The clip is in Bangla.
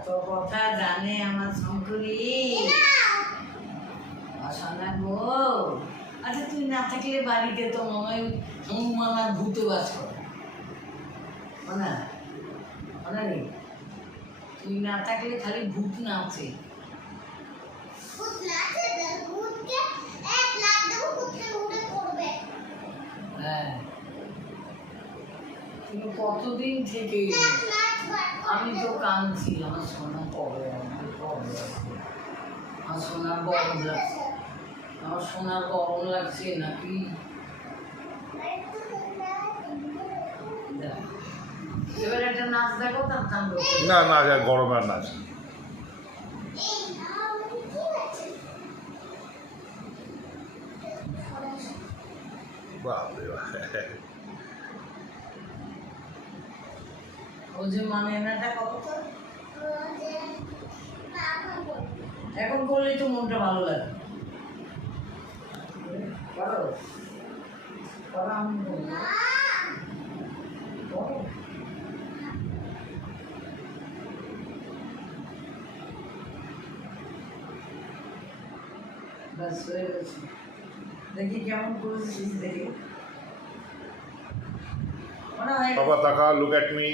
কত কথা জানে আমার শঙ্করী। অসনা গো, আচ্ছা তুই না থাকলে বাড়িতে তো মনে হয় হনুমান আর ভূতে বাস করে না, মনে নেই? তুই না থাকলে খালি ভূত নাচে। হ্যাঁ, কিন্তু কতদিন থেকে আমি তো কাঁদছি, আমার সোনা কবে আসবে, কবে আসবে। আমার সোনার গরম লাগছে, আমার সোনার গরম লাগছে নাকি। এবার একটা নাচ দেখো, তার দাম না না, গরমে আর নাচ বাপরে বাপ। ও যে মানে এনাটা কত তো এখন করলেই তো মনটা ভালো লাগে। করো করো, আমি বলবো। করো। ব্যাস হয়ে গেছে। দেখি কেমন করেছিস, দেখি মনে হয় Papa, Taka, look at me.